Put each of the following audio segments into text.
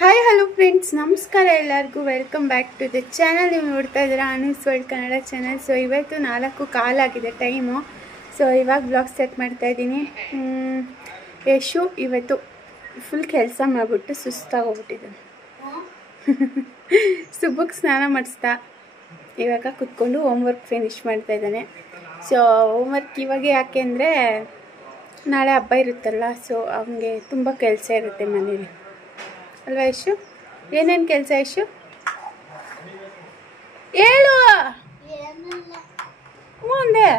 Hi hello friends, ನಮಸ್ಕಾರ ಎಲ್ಲರಿಗೂ. Welcome back to the channel. ನೀವು ನೋಡ್ತಾ ಇದ್ದೀರಾ Anu's world Kannada channel. So ಇವತ್ತು 4:15 ಆಗಿದೆ ಟೈಮು. ಸೊ ಇವಾಗ ಬ್ಲಾಗ್ ಸ್ಟಾರ್ಟ್ ಮಾಡ್ತಾ ಇದ್ದೀನಿ. ಯಶು ಇವತ್ತು ಫುಲ್ ಕೆಲಸ ಮಾಡಿಬಿಟ್ಟು ಸುಸ್ತಾಗೋಗ್ಬಿಟ್ಟಿದ್ದಾನೆ. ಸುಬ್ಬಕ್ಕೆ ಸ್ನಾನ ಮಾಡಿಸ್ತಾ ಇವಾಗ ಕುತ್ಕೊಂಡು ಹೋಮ್ವರ್ಕ್ ಫಿನಿಶ್ ಮಾಡ್ತಾ ಇದ್ದಾನೆ. ಸೊ ಹೋಮ್ವರ್ಕ್ ಇವಾಗ ಯಾಕೆ ಅಂದರೆ ನಾಳೆ ಹಬ್ಬ ಇರುತ್ತಲ್ಲ, ಸೊ ಅವನಿಗೆ ತುಂಬ ಕೆಲಸ ಇರುತ್ತೆ ಮನೇಲಿ ಅಲ್ವಾ ಯಶು? ಏನೇನು ಕೆಲಸ ಯಶು? ಹೇಳು ಮುಂದೆ.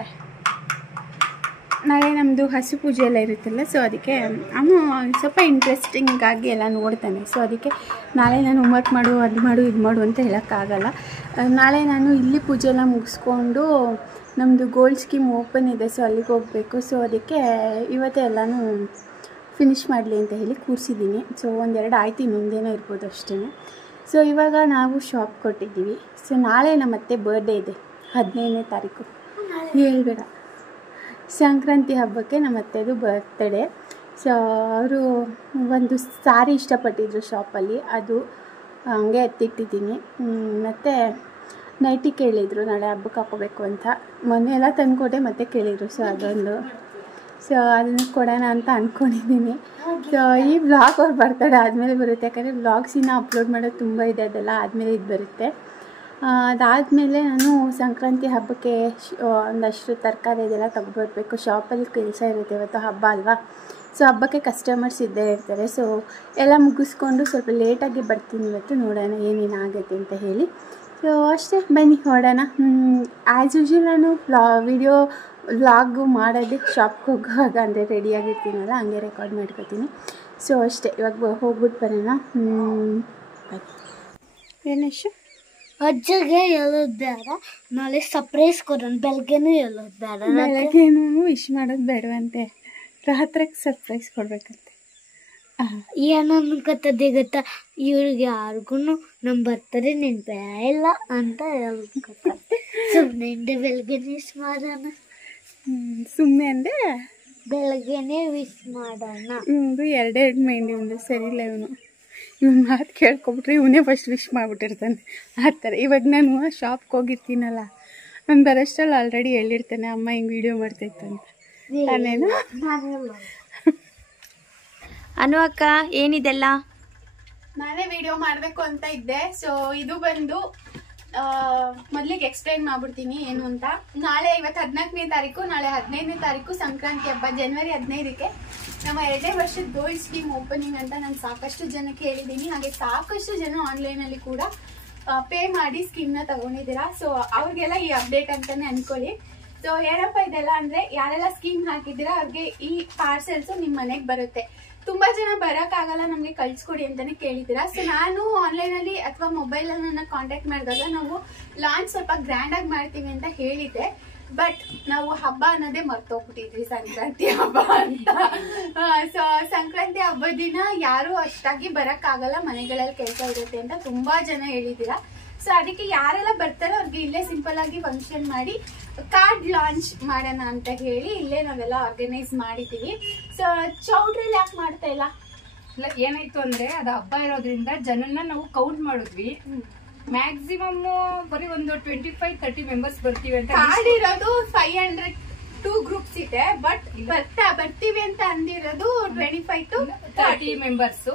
ನಾಳೆ ನಮ್ಮದು ಹಸು ಪೂಜೆ ಎಲ್ಲ ಇರುತ್ತಲ್ಲ, ಸೊ ಅದಕ್ಕೆ ಅವನು ಸ್ವಲ್ಪ ಇಂಟ್ರೆಸ್ಟಿಂಗಾಗಿ ಎಲ್ಲ ನೋಡ್ತಾನೆ. ಸೊ ಅದಕ್ಕೆ ನಾಳೆ ನಾನು ಹೋಮ್ವರ್ಕ್ ಮಾಡು, ಅದು ಮಾಡು, ಇದು ಮಾಡು ಅಂತ ಹೇಳೋಕ್ಕಾಗಲ್ಲ. ನಾಳೆ ನಾನು ಇಲ್ಲಿ ಪೂಜೆ ಎಲ್ಲ ಮುಗಿಸ್ಕೊಂಡು ನಮ್ಮದು ಗೋಲ್ಡ್ ಸ್ಕೀಮ್ ಓಪನ್ ಇದೆ, ಸೊ ಅಲ್ಲಿಗೆ ಹೋಗಬೇಕು. ಸೊ ಅದಕ್ಕೆ ಇವತ್ತೇ ಎಲ್ಲನೂ ಫಿನಿಷ್ ಮಾಡಲಿ ಅಂತ ಹೇಳಿ ಕೂರಿಸಿದ್ದೀನಿ. ಸೊ ಒಂದೆರಡು ಆಯ್ತು, ಇನ್ನೊಂದೇನೋ ಇರ್ಬೋದು ಅಷ್ಟೇ. ಸೊ ಇವಾಗ ನಾವು ಶಾಪ್ ಕೊಟ್ಟಿದ್ದೀವಿ. ಸೊ ನಾಳೆ ನಮ್ಮ ಅತ್ತೆ ಬರ್ಡೇ ಇದೆ, 15ನೇ ತಾರೀಕು. ಹೇಳ್ಬೇಡ, ಸಂಕ್ರಾಂತಿ ಹಬ್ಬಕ್ಕೆ ನಮ್ಮ ಅತ್ತೆದು ಬರ್ತ್ಡೇ. ಸೊ ಅವರು ಒಂದು ಸಾರಿ ಇಷ್ಟಪಟ್ಟಿದ್ರು ಶಾಪಲ್ಲಿ, ಅದು ಹಂಗೆ ಎತ್ತಿಟ್ಟಿದ್ದೀನಿ. ಮತ್ತು ನೈಟಿ ಕೇಳಿದರು, ನಾಳೆ ಹಬ್ಬಕ್ಕೆ ಹಾಕೋಬೇಕು ಅಂತ. ಮೊನ್ನೆ ಎಲ್ಲ ತಂದುಕೊಟ್ಟೆ, ಮತ್ತೆ ಕೇಳಿದರು. ಸೊ ಅದೊಂದು, ಸೊ ಅದನ್ನು ಕೊಡೋಣ ಅಂತ ಅಂದ್ಕೊಂಡಿದ್ದೀನಿ. ಸೊ ಈ ವ್ಲಾಗ್ ಅವ್ರು ಬರ್ತಡೇ ಆದಮೇಲೆ ಬರುತ್ತೆ, ಯಾಕಂದರೆ ವ್ಲಾಗ್ಸ್ ಇನ್ನೂ ಅಪ್ಲೋಡ್ ಮಾಡೋದು ತುಂಬ ಇದೆ, ಅದೆಲ್ಲ ಆದಮೇಲೆ ಇದು ಬರುತ್ತೆ. ಅದಾದಮೇಲೆ ನಾನು ಸಂಕ್ರಾಂತಿ ಹಬ್ಬಕ್ಕೆ ಒಂದಷ್ಟು ತರಕಾರಿ ಇದೆಲ್ಲ ತಗೊಬರ್ಬೇಕು. ಶಾಪಲ್ಲಿ ಕೆಲಸ ಇರುತ್ತೆ, ಇವತ್ತು ಹಬ್ಬ ಅಲ್ವಾ. ಸೊ ಹಬ್ಬಕ್ಕೆ ಕಸ್ಟಮರ್ಸ್ ಇದ್ದೇ ಇರ್ತಾರೆ. ಸೊ ಎಲ್ಲ ಮುಗಿಸ್ಕೊಂಡು ಸ್ವಲ್ಪ ಲೇಟಾಗಿ ಬರ್ತೀನಿ ಇವತ್ತು, ನೋಡೋಣ ಏನೇನಾಗುತ್ತೆ ಅಂತ ಹೇಳಿ. ಸೊ ಅಷ್ಟೇ, ಬನ್ನಿ ಹೊರಡೋಣ. ಆ್ಯಸ್ ಯೂಶ್ವಲ್ ನಾನು ವ್ಲಾಗು ಮಾಡೋದಕ್ಕೆ ಶಾಪ್ಗೆ ಹೋಗುವಾಗ ಅಂದರೆ ರೆಡಿಯಾಗಿರ್ತೀನಲ್ಲ, ಹಂಗೆ ರೆಕಾರ್ಡ್ ಮಾಡ್ಕೊತೀನಿ. ಸೊ ಅಷ್ಟೇ, ಇವಾಗ ಹೋಗ್ಬಿಟ್ಟು ಬರೋಣ. ಏನಷ್ಟು ಅಜ್ಜಗೆ ಹೇಳೋದು ಬೇಡ, ನಾಳೆ ಸರ್ಪ್ರೈಸ್ ಕೊಡೋಣ. ಬೆಳಗ್ಗೆನೂ ಹೇಳೋದು ಬೇಡ, ಬೆಳಗ್ಗೆನೂ ವಿಶ್ ಮಾಡೋದು ಬೇಡವಂತೆ, ರಾತ್ರಿಗೆ ಸರ್ಪ್ರೈಸ್ ಕೊಡ್ಬೇಕಂತೆ. ಏನು ಅನ್ಕೋತದೆ ಗೊತ್ತಾ, ಇವ್ರಿಗೆ ಯಾರಿಗೂ ನಮ್ಮ ಬರ್ತಾರೆ ನೆನಪೇ ಇಲ್ಲ ಅಂತ ಹೇಳ್ಕೊತಾರೆ. ಸುಮ್ಮನೆ ಹಿಂದೆ ಬೆಳಗ್ಗೆನೇ ವಿಶ್ ಮಾಡೋಣ, ಸುಮ್ಮನೆ ಅಂದರೆ ಬೆಳಗ್ಗೆನೇ ವಿಶ್ ಮಾಡೋಣ. ಇವಂದು ಎರಡೆರಡು ಮೈಂಡ್, ಇವಂದು ಸರಿ ಇಲ್ಲ. ಇವನು ಮಾತು ಕೇಳ್ಕೊಬಿಟ್ರೆ ಇವನೇ ಫಸ್ಟ್ ವಿಶ್ ಮಾಡಿಬಿಟ್ಟಿರ್ತಾನೆ ಆ ಥರ. ಇವಾಗ ನಾನು ಶಾಪ್ಗೆ ಹೋಗಿರ್ತೀನಲ್ಲ, ನಾನು ಬರೋಷ್ಟರಲ್ಲಿ ಆಲ್ರೆಡಿ ಹೇಳಿರ್ತಾನೆ, ಅಮ್ಮ ಹಿಂಗೆ ವೀಡಿಯೋ ಮಾಡ್ತಾಯಿತ್ತು ಅಂತ. ನಾನೇನು ಅನು ಅಕ್ಕ, ಏನಿದೆಲ್ಲ? ನಾನೇ ವಿಡಿಯೋ ಮಾಡಬೇಕು ಅಂತ ಇದ್ದೆ. ಸೊ ಇದು ಬಂದು ಮೊದಲಿಗೆ ಎಕ್ಸ್ಪ್ಲೈನ್ ಮಾಡ್ಬಿಡ್ತೀನಿ ಏನು ಅಂತ. ನಾಳೆ ಇವತ್ತು 14ನೇ ತಾರೀಕು, ನಾಳೆ 15ನೇ ತಾರೀಕು ಸಂಕ್ರಾಂತಿ ಹಬ್ಬ. ಜನವರಿ 15ಕ್ಕೆ ನಮ್ಮ 2ನೇ ವರ್ಷದ ಗೋಲ್ಡ್ ಸ್ಕೀಮ್ ಓಪನಿಂಗ್ ಅಂತ ನಾನು ಸಾಕಷ್ಟು ಜನಕ್ಕೆ ಹೇಳಿದ್ದೀನಿ. ಹಾಗೆ ಸಾಕಷ್ಟು ಜನ ಆನ್ಲೈನಲ್ಲಿ ಕೂಡ ಪೇ ಮಾಡಿ ಸ್ಕೀಮ್ನ ತಗೊಂಡಿದ್ದೀರಾ. ಸೊ ಅವ್ರಿಗೆಲ್ಲ ಈ ಅಪ್ಡೇಟ್ ಅಂತಾನೆ ಅನ್ಕೊಳ್ಳಿ. ಸೊ ಏನಪ್ಪ ಇದೆಲ್ಲ ಅಂದರೆ, ಯಾರೆಲ್ಲ ಸ್ಕೀಮ್ ಹಾಕಿದ್ದೀರಾ ಅವ್ರಿಗೆ ಈ ಪಾರ್ಸೆಲ್ಸು ನಿಮ್ಮ ಮನೆಗೆ ಬರುತ್ತೆ. ತುಂಬಾ ಜನ ಬರೋಕ್ಕಾಗಲ್ಲ, ನಮಗೆ ಕಳ್ಸಿಕೊಡಿ ಅಂತಾನೆ ಕೇಳಿದ್ದೀರಾ. ಸೊ ನಾನು ಆನ್ಲೈನಲ್ಲಿ ಅಥವಾ ಮೊಬೈಲಲ್ಲಿ ನನ್ನ ಕಾಂಟ್ಯಾಕ್ಟ್ ಮಾಡಿದಾಗ ನಾವು ಲಾಂಚ್ ಸ್ವಲ್ಪ ಗ್ರ್ಯಾಂಡ್ ಆಗಿ ಮಾಡ್ತೀವಿ ಅಂತ ಹೇಳಿದ್ದೆ. ಬಟ್ ನಾವು ಹಬ್ಬ ಅನ್ನೋದೇ ಮರ್ತೋಗ್ಬಿಟ್ಟಿದ್ವಿ, ಸಂಕ್ರಾಂತಿ ಹಬ್ಬ ಅಂತ. ಸೊ ಸಂಕ್ರಾಂತಿ ಹಬ್ಬದ ದಿನ ಯಾರು ಅಷ್ಟಾಗಿ ಬರೋಕ್ಕಾಗಲ್ಲ, ಮನೆಗಳಲ್ಲಿ ಕೆಲಸ ಇರುತ್ತೆ ಅಂತ ತುಂಬಾ ಜನ ಹೇಳಿದ್ದೀರಾ. ಸೊ ಅದಕ್ಕೆ ಯಾರೆಲ್ಲ ಬರ್ತಾರೋ ಅವ್ರಿಗೆ ಇಲ್ಲೇ ಸಿಂಪಲ್ ಆಗಿ ಫಂಕ್ಷನ್ ಮಾಡಿ ಕಾರ್ಡ್ ಲಾಂಚ್ ಮಾಡೋಣ ಅಂತ ಹೇಳಿ ಇಲ್ಲೇ ನಾವೆಲ್ಲ ಆರ್ಗನೈಸ್ ಮಾಡಿದ್ದೀವಿ. ಸೊ ಚೌಟ್ರಿಲಿ ಯಾಕೆ ಮಾಡ್ತಾ ಇಲ್ಲ? ಏನಾಯ್ತು ಅಂದ್ರೆ, ಅದು ಹಬ್ಬ ಇರೋದ್ರಿಂದ ಜನನ್ನ ನಾವು ಕೌಂಟ್ ಮಾಡಿದ್ವಿ. ಮ್ಯಾಕ್ಸಿಮಮ್ ಬರೀ ಒಂದು 25-30 ಮೆಂಬರ್ಸ್ ಬರ್ತೀವಿ ಅಂತ. ಕಾರ್ಡ್ ಇರೋದು 502 ಗ್ರೂಪ್ಸ್ ಇದೆ, ಬಟ್ ಬರ್ತೀವಿ ಅಂತ ಅಂದಿರೋದು 25-30 ಮೆಂಬರ್ಸ್.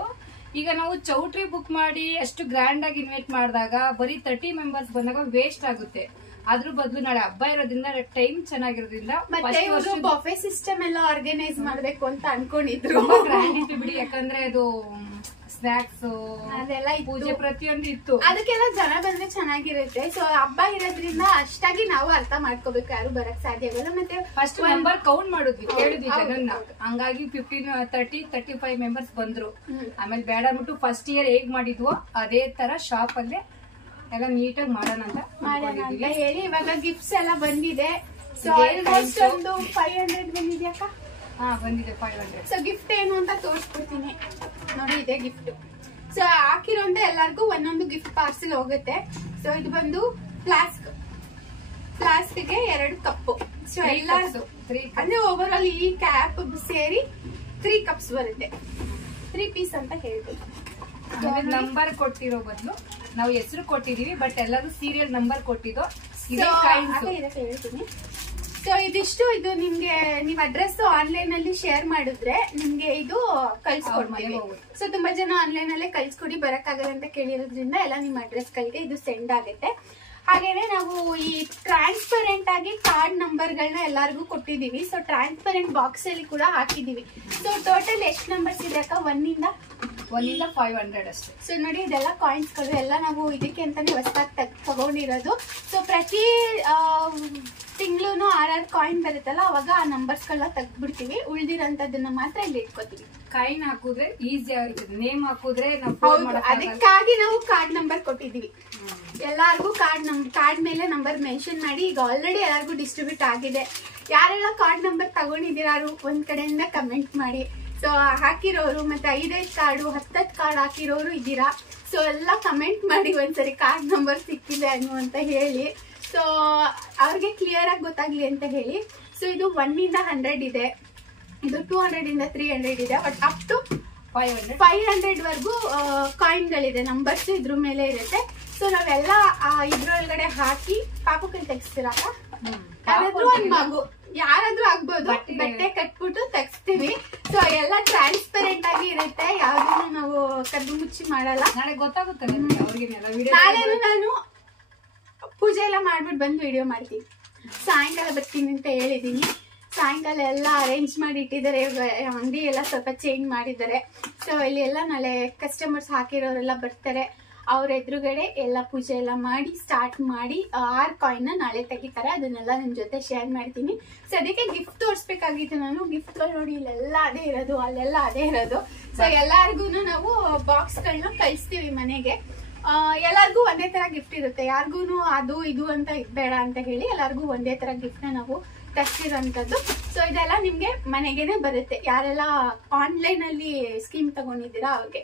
ಈಗ ನಾವು ಚೌಟ್ರಿ ಬುಕ್ ಮಾಡಿ ಅಷ್ಟು ಗ್ರ್ಯಾಂಡ್ ಆಗಿ ಇನ್ವೈಟ್ ಮಾಡಿದಾಗ ಬರೀ 30 ಮೆಂಬರ್ಸ್ ಬಂದಾಗ ವೇಸ್ಟ್ ಆಗುತ್ತೆ. ಅದ್ರ ಬದಲು ನಾಳೆ ಹಬ್ಬ ಇರೋದ್ರಿಂದ ಟೈಮ್ ಚೆನ್ನಾಗಿರೋದ್ರಿಂದ ಮತ್ತೆ ಇವರು ಬಫೆ ಸಿಸ್ಟಮ್ ಎಲ್ಲ ಆರ್ಗನೈಸ್ ಮಾಡ್ಬೇಕು ಅಂತ ಅನ್ಕೊಂಡಿದ್ರು. ಗ್ರ್ಯಾಂಡ್ ಇತ್ತು ಬಿಡಿ, ಯಾಕಂದ್ರೆ ಅದು ಸ್ನಾಕ್ಸ್ ಅದೆಲ್ಲ ಪೂಜೆ ಪ್ರತಿಯೊಂದು ಇತ್ತು, ಅದಕ್ಕೆಲ್ಲ ಜನ ಬಂದ್ರೆ ಚೆನ್ನಾಗಿರುತ್ತೆ. ಸೊ ಹಬ್ಬ ಇರೋದ್ರಿಂದ ಅಷ್ಟಾಗಿ ನಾವು ಅರ್ಥ ಮಾಡ್ಕೋಬೇಕು, ಯಾರು ಬರಕ್ ಸಾಧ್ಯ ಆಗಲ್ಲ. ಮತ್ತೆ ಫಸ್ಟ್ ಮೆಂಬರ್ ಕೌಂಟ್ ಮಾಡಿದ್ವಿ, ಕೇಳಿದ್ವಿ ಜನನ್ನ. ಹಂಗಾಗಿ 15-30-35 ಮೆಂಬರ್ಸ್ ಬಂದ್ರು. ಆಮೇಲೆ ಬೇಡ ಅಂದ್ಬಿಟ್ಟು ಫಸ್ಟ್ ಇಯರ್ ಹೇಗ್ ಮಾಡಿದ್ವೋ ಅದೇ ತರ ಶಾಪ್ ಅಲ್ಲೇ ಎಲ್ಲ ನೀಟಾಗಿ ಮಾಡೋಣ ಅಂತ ಹೇಳಿ ಇವಾಗ ಗಿಫ್ಟ್ಸ್ ಎಲ್ಲ ಬಂದಿದೆ. ಸೊ ಆಲ್ಮೋಸ್ಟ್ ಒಂದು 500 ಬಂದಿದ್ಯಾಕ? ಬಂದಿದೆ 500. ಸೊ ಗಿಫ್ಟ್ ಏನು ಅಂತ ತೋರಿಸ್ಕೊಡ್ತೀನಿ ನೋಡಿ, ಇದೆ ಗಿಫ್ಟ್. ಸೊ ಹಾಕಿರೋಂತ ಎಲ್ಲರಿಗೂ ಒಂದೊಂದು ಗಿಫ್ಟ್ ಪಾರ್ಸೆಲ್ ಹೋಗುತ್ತೆ. ಸೊ ಇದು ಬಂದು ಫ್ಲಾಸ್ಕ್ಗೆ 2 ಕಪ್ಪು. ಸೊ ಎಲ್ಲ ಅಂದ್ರೆ ಓವರ್ ಆಲ್ ಈ ಕ್ಯಾಪ್ ಸೇರಿ 3 ಕಪ್ಸ್ ಬರುತ್ತೆ. 3 ಪೀಸ್ ಅಂತ ಹೇಳ್ಬೋದು. ನಂಬರ್ ಕೊಟ್ಟಿರೋ ಬದಲು ನಾವು ಹೆಸರು ಕೊಟ್ಟಿದೀವಿ, ಬಟ್ ಎಲ್ಲರೂ ಸೀರಿಯಲ್ ನಂಬರ್ ಕೊಟ್ಟಿದ್ದು. ಹೇಳ್ತೀನಿ. ಸೊ ಇದಿಷ್ಟು, ಇದು ನಿಮ್ಗೆ ನೀವ್ ಅಡ್ರೆಸ್ ಆನ್ಲೈನ್ ಅಲ್ಲಿ ಶೇರ್ ಮಾಡಿದ್ರೆ ನಿಮ್ಗೆ ಇದು ಕಳ್ಸ್ಕೊಡ್ತೀವಿ. ಸೊ ತುಂಬಾ ಜನ ಆನ್ಲೈನ್ ಅಲ್ಲೇ ಕಳ್ಸ್ಕೊಡಿ, ಬರಕ್ಕಾಗಲ್ಲ ಅಂತ ಕೇಳಿರೋದ್ರಿಂದ ಎಲ್ಲ ನಿಮ್ ಅಡ್ರೆಸ್ ಗಳಿಗೆ ಇದು ಸೆಂಡ್ ಆಗುತ್ತೆ. ಹಾಗೇನೆ ನಾವು ಈ ಟ್ರಾನ್ಸ್ಪರೆಂಟ್ ಆಗಿ ಕಾರ್ಡ್ ನಂಬರ್ ಗಳನ್ನ ಎಲ್ಲಾರ್ಗು ಕೊಟ್ಟಿದೀವಿ. ಸೊ ಟ್ರಾನ್ಸ್ಪರೆಂಟ್ ಬಾಕ್ಸ್ ಅಲ್ಲಿ ಕೂಡ ಹಾಕಿದೀವಿ. ಸೊ ಟೋಟಲ್ ಎಷ್ಟು ನಂಬರ್ಸ್ ಇದೆ ಅಕ್ಕ? 1 ಇಂದ 500 ಅಷ್ಟೇ. ಸೊ ನೋಡಿ, ಇದೆಲ್ಲ ಕಾಯಿನ್ಸ್ ಗಳು ಎಲ್ಲ ನಾವು ಇದಕ್ಕೆ ಅಂತಾನೆ ಹೊಸದಾಗಿ ತಗೊಂಡಿರೋದು. ಸೊ ಪ್ರತಿ ತಿಂಗಳು 6 ಕಾಯಿನ್ ಬರುತ್ತಲ್ಲ, ಅವಾಗ ಆ ನಂಬರ್ಸ್ ಗಳನ್ನ ತೆಗ್ದ್ಬಿಡ್ತೀವಿ. ಉಳ್ದಿರೋಂಥದ್ದನ್ನ ಮಾತ್ರ ಇಲ್ಲಿ ಇಟ್ಕೋತೀವಿ. ಕಾಯಿನ್ ಹಾಕುದ್ರೆ ಈಸಿ ಆಗಿರ್ತದೆ, ನೇಮ್ ಹಾಕುದ್ರೆ ಅದಕ್ಕಾಗಿ ನಾವು ಕಾರ್ಡ್ ನಂಬರ್ ಕೊಟ್ಟಿದೀವಿ. ಎಲ್ಲಾರ್ಗು ಕಾರ್ಡ್ ಮೇಲೆ ನಂಬರ್ ಮೆನ್ಷನ್ ಮಾಡಿ. ಈಗ ಆಲ್ರೆಡಿ ಎಲ್ಲಾರ್ಗು ಡಿಸ್ಟ್ರಿಬ್ಯೂಟ್ ಆಗಿದೆ. ಯಾರೆಲ್ಲ ಕಾರ್ಡ್ ನಂಬರ್ ತಗೊಂಡಿದ್ದೀರಾ ಒಂದ್ ಕಡೆಯಿಂದ ಕಮೆಂಟ್ ಮಾಡಿ. ಸೊ ಹಾಕಿರೋರು ಮತ್ತೆ 5 ಕಾರ್ಡು 10 ಕಾರ್ಡ್ ಹಾಕಿರೋರು ಇದ್ದೀರಾ. ಸೊ ಎಲ್ಲ ಕಮೆಂಟ್ ಮಾಡಿ ಒಂದ್ಸರಿ ಕಾರ್ಡ್ ನಂಬರ್ ಸಿಕ್ಕಿದೆ ಅಂತ ಹೇಳಿ. ಸೊ ಅವ್ರಿಗೆ ಕ್ಲಿಯರ್ ಆಗಿ ಗೊತ್ತಾಗ್ಲಿ ಅಂತ ಹೇಳಿ. ಸೊ ಇದು 1 ಇಂದ 100 ಇದೆ, ಇದು 200 ಇಂದ 300 ಇದೆ, ಬಟ್ ಅಪ್ ಟು 500 ವರ್ಗೂ ಕಾಯಿನ್ ಗಳಿದೆ. ನಂಬರ್ಸ್ ಇದ್ರ ಮೇಲೆ ಇರುತ್ತೆ. ಸೊ ನಾವೆಲ್ಲ ಇದ್ರೊಳಗಡೆ ಹಾಕಿ ಪಾಪು ಕೈ ತೆಗಿಸ್ತೀರಾ? ಯಾರಾದ್ರೂ ಒಂದ್ ಮಗು ಯಾರಾದ್ರೂ ಆಗ್ಬೋದು, ಬಟ್ಟೆ ಕಟ್ಬಿಟ್ಟು ತೆಗಿಸ್ತೀವಿ. ಸೊ ಎಲ್ಲ ಟ್ರಾನ್ಸ್ಪರೆಂಟ್ ಆಗಿ ಇರುತ್ತೆ, ಯಾವ್ದನ್ನು ನಾವು ಕದ್ದು ಮುಚ್ಚಿ ಮಾಡಲ್ಲ. ನಾಳೆ ಗೊತ್ತಾಗುತ್ತೆ ನಾಳೆ ನಾನು ಪೂಜೆ ಎಲ್ಲ ಮಾಡ್ಬಿಟ್ಟು ಬಂದು ವಿಡಿಯೋ ಮಾಡ್ತೀನಿ. ಸಾಯಂಕಾಲ ಬರ್ತೀನಿ ಅಂತ ಹೇಳಿದೀನಿ. ಸಾಯಂಕಾಲ ಎಲ್ಲ ಅರೇಂಜ್ ಮಾಡಿ ಇಟ್ಟಿದ್ದಾರೆ. ಅಂಗಡಿ ಎಲ್ಲ ಸ್ವಲ್ಪ ಚೇಂಜ್ ಮಾಡಿದ್ದಾರೆ. ಸೊ ಇಲ್ಲಿ ಎಲ್ಲ ನಾಳೆ ಕಸ್ಟಮರ್ಸ್ ಹಾಕಿರೋರೆಲ್ಲ ಬರ್ತಾರೆ. ಅವ್ರ ಎದುರುಗಡೆ ಎಲ್ಲ ಪೂಜೆ ಎಲ್ಲ ಮಾಡಿ ಸ್ಟಾರ್ಟ್ ಮಾಡಿ 6 ಕಾಯಿನ್ ನಾಳೆ ತೆಗಿತಾರೆ. ಅದನ್ನೆಲ್ಲ ನಿಮ್ ಜೊತೆ ಶೇರ್ ಮಾಡ್ತೀನಿ. ಸೊ ಅದಕ್ಕೆ ಗಿಫ್ಟ್ ತೋರಿಸ್ಬೇಕಾಗಿತ್ತು ನಾನು. ಗಿಫ್ಟ್ ಗಳು ನೋಡಿ, ಇಲ್ಲೆಲ್ಲ ಅದೇ ಇರೋದು, ಅಲ್ಲೆಲ್ಲ ಅದೇ ಇರೋದು. ಸೊ ಎಲ್ಲಾರ್ಗು ನಾವು ಬಾಕ್ಸ್ ಗಳನ್ನ ಕಳಿಸ್ತೀವಿ ಮನೆಗೆ. ಎಲ್ಲಾರ್ಗು ಒಂದೇ ತರ ಗಿಫ್ಟ್ ಇರುತ್ತೆ. ಯಾರಿಗೂ ಅದು ಇದು ಅಂತ ಬೇಡ ಅಂತ ಹೇಳಿ ಎಲ್ಲಾರ್ಗು ಒಂದೇ ತರ ಗಿಫ್ಟ್ ನ ನಾವು ತರಿಸಿರೋಂಥದ್ದು. ಸೊ ಇದೆಲ್ಲ ನಿಮ್ಗೆ ಮನೆಗೇನೆ ಬರುತ್ತೆ, ಯಾರೆಲ್ಲ ಆನ್ಲೈನ್ ಅಲ್ಲಿ ಸ್ಕೀಮ್ ತಗೊಂಡಿದ್ದೀರಾ ಅವ್ರಿಗೆ.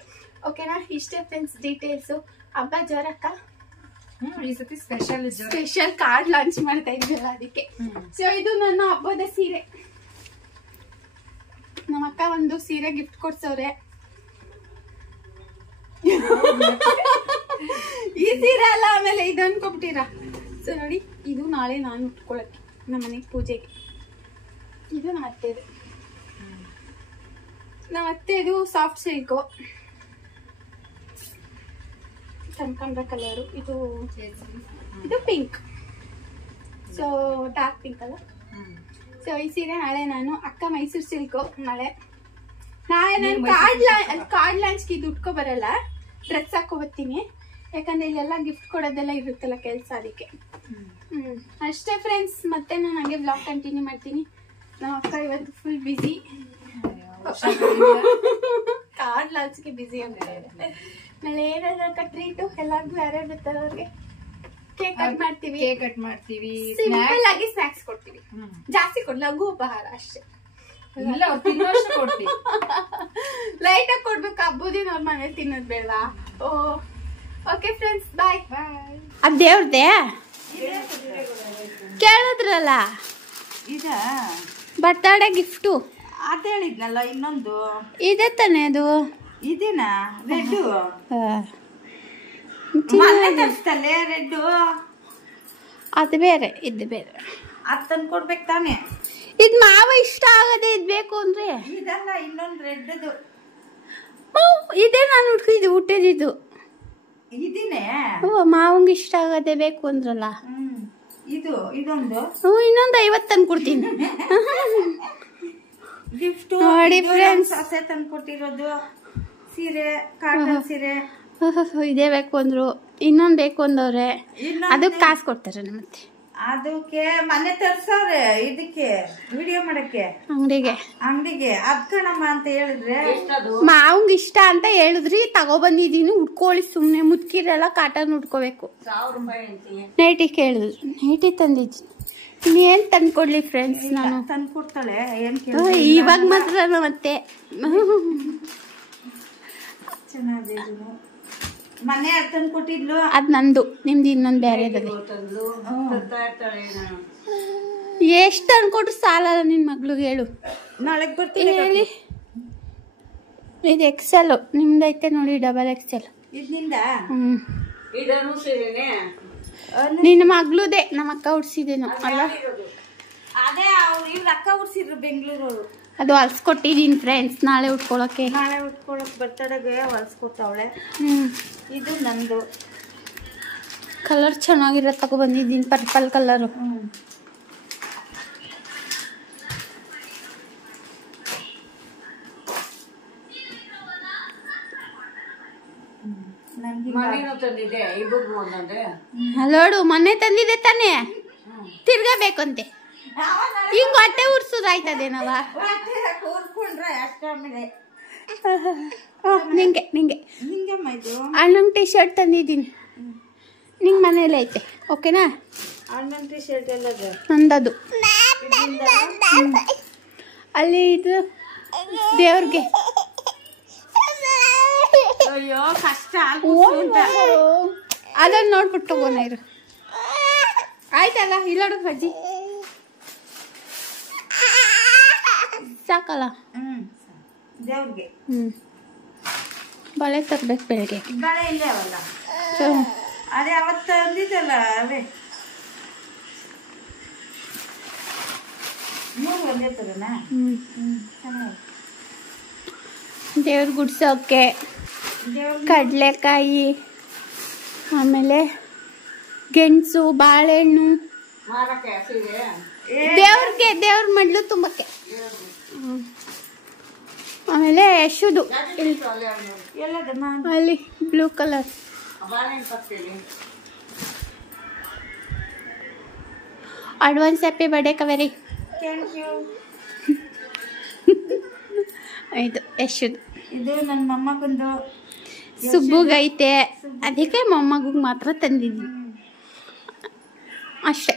ಓಕೆನಾ? ಇಷ್ಟೇ ಫ್ರೆಂಡ್ಸ್ ಡೀಟೇಲ್ಸ್. ಹಬ್ಬ ಜೋರಕ್ಕ? ಈ ಸತಿ ಸ್ಪೆಷಲ್ ಕಾರ್ಡ್ ಲಾಂಚ್ ಮಾಡ್ತಾ ಇದ್ವಲ್ಲ ಅದಕ್ಕೆ. ಸೊ ಇದು ನನ್ನ ಹಬ್ಬದ ಸೀರೆ. ನಮ್ಮ ಅಕ್ಕ ಒಂದು ಸೀರೆ ಗಿಫ್ಟ್ ಕೊಡ್ಸವ್ರೆ. ಈ ಸೀರೆ ಅಲ್ಲ, ಆಮೇಲೆ ಇದು ಅನ್ಕೊಬಿಟ್ಟಿರ. ಸೊ ನೋಡಿ, ಇದು ನಾಳೆ ನಾನು ಉಟ್ಕೊಳಕ್ಕೆ ನಮ್ಮ ಮನೆಗೆ ಪೂಜೆಗೆ. ಇದು ನಮ್ಮ ಅತ್ತೆದು. ನಮ್ಮ ಅತ್ತೆದು ಸಾಫ್ಟ್ ಸಿಲ್ಕು, ಕನಕಾಂಬರ ಕಲರು. ಇದು ಪಿಂಕ್, ಸೊ ಡಾರ್ಕ್ ಪಿಂಕ್ ಅಲ್ಲ. ಸೊ ಈ ಸೀರೆ ನಾಳೆ ನಾನು, ಅಕ್ಕ ಮೈಸೂರು ಸಿಲ್ಕು ನಾಳೆ ನಾನು ಕಾರ್ಡ್ ಲಾಂಚ್ಗೆ ಇದು ಉಟ್ಕೊ ಬರಲ್ಲ, ಡ್ರೆಸ್ ಹಾಕೋ ಬರ್ತೀನಿ. ಯಾಕಂದ್ರೆ ಇಲ್ಲೆಲ್ಲ ಗಿಫ್ಟ್ ಕೊಡೋದೆಲ್ಲ ಇರುತ್ತಲ್ಲ ಕೆಲಸ, ಅದಕ್ಕೆ. ಅಷ್ಟೇ ಫ್ರೆಂಡ್ಸ್. ಮತ್ತೆ ನಾನು ಹಂಗೆ ಬ್ಲಾಗ್ ಕಂಟಿನ್ಯೂ ಮಾಡ್ತೀನಿ. ನಮ್ಮ ಅಕ್ಕ ಇವತ್ತು ಫುಲ್ ಬಿಸಿ, ಕಾರ್ಡ್ ಲಾಂಚ್ಗೆ ಬಿಸಿ ಅಂತ ಇದೆ. ನಾಳೆ ಏನಾದ್ರು ಟ್ರೀಟು ಎಲ್ಲಾರ್ಗು ಯಾರ್ಯಾರು ಬರ್ತಾರೆ ಅವ್ರಿಗೆ ಕೇಕ್ ಕಟ್ ಮಾಡ್ತೀವಿ. ಸಿಂಪಲ್ ಆಗಿ ಸ್ನಾಕ್ಸ್ ಕೊಡ್ತೀವಿ, ಜಾಸ್ತಿ ಲಘು ಉಪಹಾರ ಅಷ್ಟೇ. ಲೈಟ್ ಆಗಿ ಕೊಡ್ಬೇಕು. ಹಬ್ಬದಿನ ಅವ್ರ ಮನೇಲಿ ತಿನ್ನೋದ್ ಬೇಡವಾ? ಓಕೆ ಫ್ರೆಂಡ್ಸ್, ಬಾಯ್ ಬಾಯ್. ಅದ್ ದೇವ್ರದೇ ಕೇಳಿದ್ರಲ್ಲ, ಈಗ ಬರ್ತಡೇ ಗಿಫ್ಟು ಅದ ಹೇಳಿದ್ನಲ್ಲ. ಇನ್ನೊಂದು ಇದೆ ತಾನೆ, ಅದು ಇದೇನ ರೆಡ್ಡು ಮೊನ್ನೆ ತರಿಸ್ತಲ್ಲೇ ರೆಡ್ಡು. ಅದು ಬೇರೆ, ಇದು ಬೇರೆ. ಅದ್ ತಂದು ಕೊಡ್ಬೇಕು ತಾನೆ. ಇದ್ ಮಾವ ಇಷ್ಟ ಆಗದೆ ಇದ್ ಬೇಕು ಅಂದ್ರೆ. ಇದಲ್ಲ, ಇನ್ನೊಂದು ರೆಡ್ದು ಇದೇ ನಾನು ಹುಟ್ಟಿದ್ದು. ಇದೀನೆ ಮಾವಂಗ ಇಷ್ಟ ಆಗದೆ ಬೇಕು ಅಂದ್ರಲ್ಲ. ಇದೊಂದು ಇನ್ನೊಂದು 50 ತಂದು ಕೊಡ್ತೀನಿ. ಗಿಫ್ಟ್ ನೋಡಿ ಫ್ರೆಂಡ್ಸ್, ಸೊಸೆ ತಂದು ಕೊಟ್ಟಿರೋದು ಸೀರೆ, ಕಾಟನ್ ಸೀರೆ. ಇದೇ ಬೇಕು ಅಂದ್ರು, ಇನ್ನೊಂದ್ ಬೇಕು ಅಂದವ್ರೆ. ಅದಕ್ಕೆ ಕಾಸು ಕೊಡ್ತಾರೆ ಮತ್ತೆ. ಅದಕ್ಕೆ ಮನೆ ತರ್ಸವ್ರೆ, ಇದಕ್ಕೆ ವಿಡಿಯೋ ಮಾಡಕ್ಕೆ ಅಂಗಡಿಗೆ ಅದ್ ಕಣಮ್ಮ ಅಂತ ಹೇಳಿದ್ರೆ ಮಾವಂಗ ಇಷ್ಟ ಅಂತ ಹೇಳಿದ್ರಿ, ತಗೊಬಂದಿದೀನಿ. ಉಟ್ಕೊಳ್ಳಿ ಸುಮ್ನೆ, ಮುದ್ಕಿರೆಲ್ಲ ಕಾಟನ್ ಉಟ್ಕೋಬೇಕು. ನೈಟಿ ಕೇಳಿದ್ರು, ನೈಟಿ ತಂದಿದ್ದೀನಿ. ಇನ್ನೇನ್ ತಂದ್ಕೊಡ್ಲಿ ಫ್ರೆಂಡ್ಸ್? ನಾನು ತಂದ್ಕೊಡ್ತಾಳೆ. ಏನ್ ಇವಾಗ ಮಾತ್ರ ಮತ್ತೆ ಚೆನ್ನಾಗಿದೆ. ಮನೆ ತಂದು ಕೊಟ್ಟಿದ್ಲು, ಅದ್ ನಂದು. ನಿಮ್ದು ಇನ್ನೊಂದ್ ಬೇರೆ. ಎಷ್ಟು ಅನ್ಕೊಟ್ರು ಸಾಲಲ್ಲ ನಿನ್ ಮಗ್ಳಿಗೆ. ಹೇಳು, ನಾಳೆಗ್ ಬರ್ತೀನಿ ಹೇಳಿ. ಇದು ಎಕ್ಸೆಲ್ ನಿಮ್ದೈತೆ ನೋಡಿ, ಡಬಲ್ ಎಕ್ಸೆಲ್. ಇದರಿಂದ ಇದನ್ನು ಸೀರೆನೆ ನಿನ್ನ ಮಗ್ಳುದೇ ನಮ್ಮ ಅಕ್ಕ ಉಡ್ಸಿದೇನು ಅಲ್ಲ? ಅದೇ ಅವ್ರು ಇವ್ರು ಅಕ್ಕ ಉಡ್ಸಿದ್ರು ಬೆಂಗಳೂರವರು. ಅದು ಹೊಲ್ಸ್ಕೊಟ್ಟಿದ್ದೀನಿ ಫ್ರೆಂಡ್ಸ್, ನಾಳೆ ಉಟ್ಕೊಳಕ್ಕೆ. ನಾಳೆ ಉಟ್ಕೊಳಕ್ ಬರ್ತಡೆಗೆ ಹೊಲ್ಸ್ಕೊಟ್ಟವಳೆ. ಇದು ನಂದು. ಕಲರ್ ಚೆನ್ನಾಗಿರೋ ತಗೊಬಂದಿದ್ದೀನಿ, ಪರ್ಪಲ್ ಕಲರು. ಮನೇನು ತಂದಿದ್ದೆ ಇಬ್ಬರು ಒಂದೊಂದೇ. ನೋಡು ಮೊನ್ನೆ ತಂದಿದೆ ತಾನೇ, ತಿರ್ಗಬೇಕಂತೆ. ಹಿಂಗ್ ಹೊಟ್ಟೆ ಉರ್ಸೋದಾಯ್ತದೇನವ? ಕೂರ್ಕೊಂಡ್ರೆ ಅಷ್ಟೇ. ನಿಂಗೆ ನಿಂಗೆ ಹಿಂಗಮ್ಮ ಇದು ಅಣ್ಣಂಗೆ ಟಿ ಶರ್ಟ್ ತಂದಿದ್ದೀನಿ, ನಿಂಗೆ ಮನೇಲಿ ಐತೆ. ಓಕೆನಾ? ಅಣ್ಣನ ಟಿ ಶರ್ಟ್ ಎಲ್ಲದು ನಂದದು. ಅಲ್ಲಿ ಇದು ದೇವ್ರಿಗೆ. ಅಯ್ಯೋ ಕಷ್ಟ. ಅದನ್ನ ನೋಡ್ಬಿಟ್ಟು ತಗೋಣ ಇರು. ಆಯ್ತಲ್ಲ, ಇಲ್ಲೋಡು ಅಜ್ಜಿ ಸಾಕಲ್ಲ. ದೇವ್ರಿಗೆ ಬಳೆ ತರ್ಬೇಕು ಬೆಳಗ್ಗೆ. ಬಳೆ ಇಲ್ಲೇ ಅವಲ್ಲ, ಅದೇ ಅವತ್ತು ತಂದಿದ್ದಲ್ಲ ಅವೇ. ಮೂರು ಒಂದೇ ತರನಾ? ಚೆನ್ನಾಗಿ ದೇವ್ರ ಗುಡ್ಸೋಕೆ ಕಡಲೆಕಾಯಿ, ಆಮೇಲೆ ಗೆಣಸು, ಬಾಳೆಹಣ್ಣು, ಮಾರಕ್ಕೆ ಸೀರೆ ದೇವ್ರಿಗೆ ದೇವ್ರ ಮಡ್ಲು ತುಂಬಕ್ಕೆ. ಆಮೇಲೆ ಯಶುದು ಎಲ್ಲದಮ್ಮ ಅಲ್ಲಿ ಬ್ಲೂ ಕಲರ್. ಬಾಳೆಹಣ್ಣು ತರ್ತೀವಿ. Advance happy birthday Kaveri. Thank you. ಇದು ಯಶುದು. ಇದು ನನ್ನ ಮೊಮ್ಮಗಂದು. ಸುಬ್ಬುಗೈತೆ, ಅದಕ್ಕೆ ಮೊಮ್ಮಗಿಗೆ ಮಾತ್ರ ತಂದಿದ್ದೀನಿ ಅಷ್ಟೇ.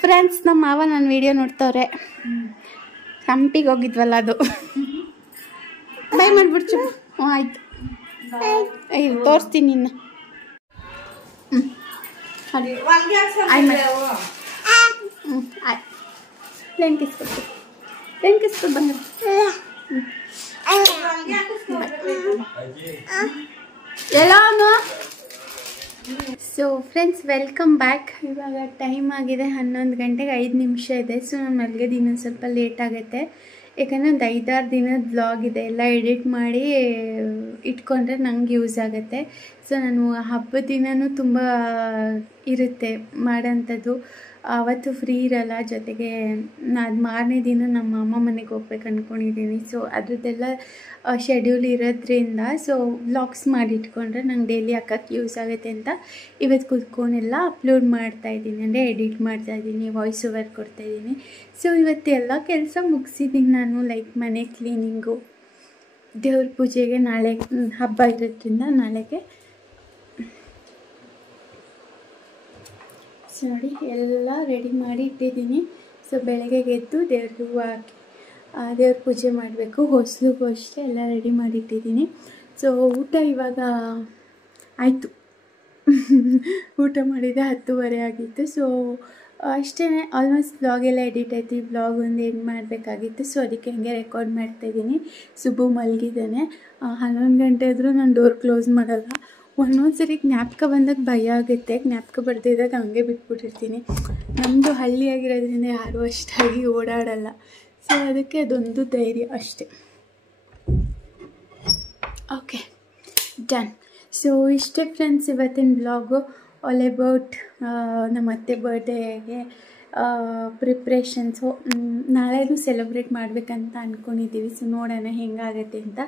ಫ್ರೆಂಡ್ಸ್, ನಮ್ಮ ಮಾವ ನನ್ನ ವಿಡಿಯೋ ನೋಡ್ತವ್ರೆ. ಹಂಪಿಗೆ ಹೋಗಿದ್ವಲ್ಲ ಅದು. ಬೈ ಮಾಡ್ಬಿಡ್ಚು. ಹ್ಞೂ ಆಯ್ತು, ಅಯ್ಯೋ ತೋರಿಸ್ತೀನಿ ಇನ್ನು. ಪ್ಲೇನ್ ಕಿಸ್ಕೊಡ್ತೀನಿ, ಪ್ಲೇನ್ ಕಿಸ್ಕೊಟ್ಟು ಬಂದ್ರೆ ಎಲ್ಲಾನು. So friends, welcome back. ಇವಾಗ ಟೈಮ್ ಆಗಿದೆ 11 ಗಂಟೆಗೆ 5 ನಿಮಿಷ ಇದೆ. ಸೊ ನಾನು ಮಲಗೋದು ಇನ್ನೊಂದು ಸ್ವಲ್ಪ ಲೇಟ್ ಆಗುತ್ತೆ, ಯಾಕಂದರೆ ಒಂದು 5-6 ದಿನದ ವ್ಲಾಗ್ ಇದೆ. ಎಲ್ಲ ಎಡಿಟ್ ಮಾಡಿ ಇಟ್ಕೊಂಡ್ರೆ ನಂಗೆ ಯೂಸ್ ಆಗುತ್ತೆ. ಸೊ ನಾನು ಹಬ್ಬದ ದಿನವೂ ತುಂಬ ಇರುತ್ತೆ ಮಾಡೋಂಥದ್ದು. ಆವತ್ತು ಫ್ರೀ ಇರಲ್ಲ. ಜೊತೆಗೆ ನಾನು ಮಾರನೇ ದಿನ ನಮ್ಮ ಅಮ್ಮ ಮನೆಗೆ ಹೋಗ್ಬೇಕು ಅಂದ್ಕೊಂಡಿದ್ದೀನಿ. ಸೊ ಅದ್ರದ್ದೆಲ್ಲ ಶೆಡ್ಯೂಲ್ ಇರೋದ್ರಿಂದ ಸೊ ವ್ಲಾಗ್ಸ್ ಮಾಡಿಟ್ಕೊಂಡ್ರೆ ನಂಗೆ ಡೈಲಿ ಹಾಕೋಕ್ಕೆ ಯೂಸ್ ಆಗುತ್ತೆ ಅಂತ ಇವತ್ತು ಕೂತ್ಕೊಂಡೆಲ್ಲ ಅಪ್ಲೋಡ್ ಮಾಡ್ತಾಯಿದ್ದೀನಿ, ಅಂದರೆ ಎಡಿಟ್ ಮಾಡ್ತಾಯಿದ್ದೀನಿ, ವಾಯ್ಸ್ ಓವರ್ ಕೊಡ್ತಾಯಿದ್ದೀನಿ. ಸೊ ಇವತ್ತು ಎಲ್ಲ ಕೆಲಸ ಮುಗಿಸಿದ್ದೀನಿ ನಾನು. ಲೈಕ್ ಮನೆ ಕ್ಲೀನಿಂಗು, ದೇವ್ರ ಪೂಜೆಗೆ ನಾಳೆ ಹಬ್ಬ ಇರೋದ್ರಿಂದ ನಾಳೆಗೆ. ಸೊ ನೋಡಿ ಎಲ್ಲ ರೆಡಿ ಮಾಡಿ ಇಟ್ಟಿದ್ದೀನಿ. ಸೊ ಬೆಳಗ್ಗೆ ಎದ್ದು ದೇವ್ರಿಗೆ ಹೂವು ಹಾಕಿ ದೇವ್ರ ಪೂಜೆ ಮಾಡಬೇಕು. ಹೊಸಲಿಗೂ ಅಷ್ಟೇ ಎಲ್ಲ ರೆಡಿ ಮಾಡಿಟ್ಟಿದ್ದೀನಿ. ಸೊ ಊಟ ಇವಾಗ ಆಯಿತು. ಊಟ ಮಾಡಿದೆ 10:30 ಆಗಿತ್ತು. ಸೊ ಅಷ್ಟೇ, ಆಲ್ಮೋಸ್ಟ್ ವ್ಲಾಗೆಲ್ಲ ಎಡಿಟ್ ಆಯ್ತು. ಈ ವ್ಲಾಗ್ ಒಂದು ಎಂಡ್ ಮಾಡಬೇಕಾಗಿತ್ತು. ಸೊ ಅದಕ್ಕೆ ಹಂಗೆ ರೆಕಾರ್ಡ್ ಮಾಡ್ತಾಯಿದ್ದೀನಿ. ಸುಬ್ಬು ಮಲಗಿದ್ದಾನೆ. 11 ಗಂಟೆ ಆದರೂ ನಾನು ಡೋರ್ ಕ್ಲೋಸ್ ಮಾಡಲ್ಲ. ಒಂದೊಂದು ಸರಿ ಜ್ಞಾಪಕ ಬಂದಾಗ ಭಯ ಆಗುತ್ತೆ. ಜ್ಞಾಪಕ ಬರ್ದಿದ್ದಾಗ ಹಂಗೆ ಬಿಟ್ಬಿಟ್ಟಿರ್ತೀನಿ. ನಮ್ಮದು ಹಳ್ಳಿಯಾಗಿರೋದ್ರಿಂದ ಯಾರೂ ಅಷ್ಟಾಗಿ ಓಡಾಡಲ್ಲ. ಸೊ ಅದಕ್ಕೆ ಅದೊಂದು ಧೈರ್ಯ ಅಷ್ಟೆ. Okay, done. ಸೊ ಇಷ್ಟೇ ಫ್ರೆಂಡ್ಸ್ ಇವತ್ತಿನ ಬ್ಲಾಗು. ಆಲ್ ಅಬೌಟ್ ನಮ್ಮ ಅತ್ತೆ ಬರ್ಡೇಗೆ ಪ್ರಿಪ್ರೇಷನ್ಸು. ನಾಳೆನೂ ಸೆಲೆಬ್ರೇಟ್ ಮಾಡಬೇಕಂತ ಅಂದ್ಕೊಂಡಿದ್ದೀವಿ. ಸೊ ನೋಡೋಣ ಹೆಂಗಾಗತ್ತೆ ಅಂತ.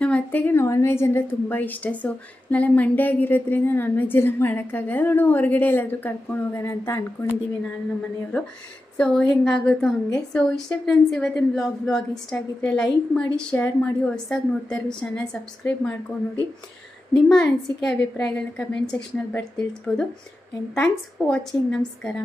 ನಮ್ಮ ಅತ್ತೆಗೆ ನಾನ್ ವೆಜ್ ಅಂದರೆ ತುಂಬ ಇಷ್ಟ. ಸೊ ನಾಳೆ ಮಂಡೇ ಆಗಿರೋದ್ರಿಂದ ನಾನ್ ವೆಜ್ ಎಲ್ಲ ಮಾಡೋಕ್ಕಾಗಲ್ಲ. ನೋಡು ಹೊರಗಡೆ ಎಲ್ಲಾದರೂ ಕರ್ಕೊಂಡು ಹೋಗೋಣ ಅಂತ ಅಂದ್ಕೊಂಡಿದ್ದೀವಿ ನಾನು ನಮ್ಮ ಮನೆಯವರು. ಸೊ ಹೆಂಗಾಗುತ್ತೋ ಹಾಗೆ. ಸೊ ಇಷ್ಟೇ ಫ್ರೆಂಡ್ಸ್ ಇವತ್ತಿನ ವ್ಲಾಗ್ ಇಷ್ಟ ಆಗಿದ್ದರೆ ಲೈಕ್ ಮಾಡಿ, ಶೇರ್ ಮಾಡಿ, ಹೊಸದಾಗಿ ನೋಡ್ತಾ ಇರೋ ಚಾನಲ್ ಸಬ್ಸ್ಕ್ರೈಬ್ ಮಾಡ್ಕೊಂಡು ನೋಡಿ. ನಿಮ್ಮ ಅನಿಸಿಕೆ ಅಭಿಪ್ರಾಯಗಳನ್ನ ಕಮೆಂಟ್ ಸೆಕ್ಷನಲ್ಲಿ ಬರ್ದು ತಿಳಿಸ್ಬೋದು. And thanks for watching. ನಮಸ್ಕಾರ.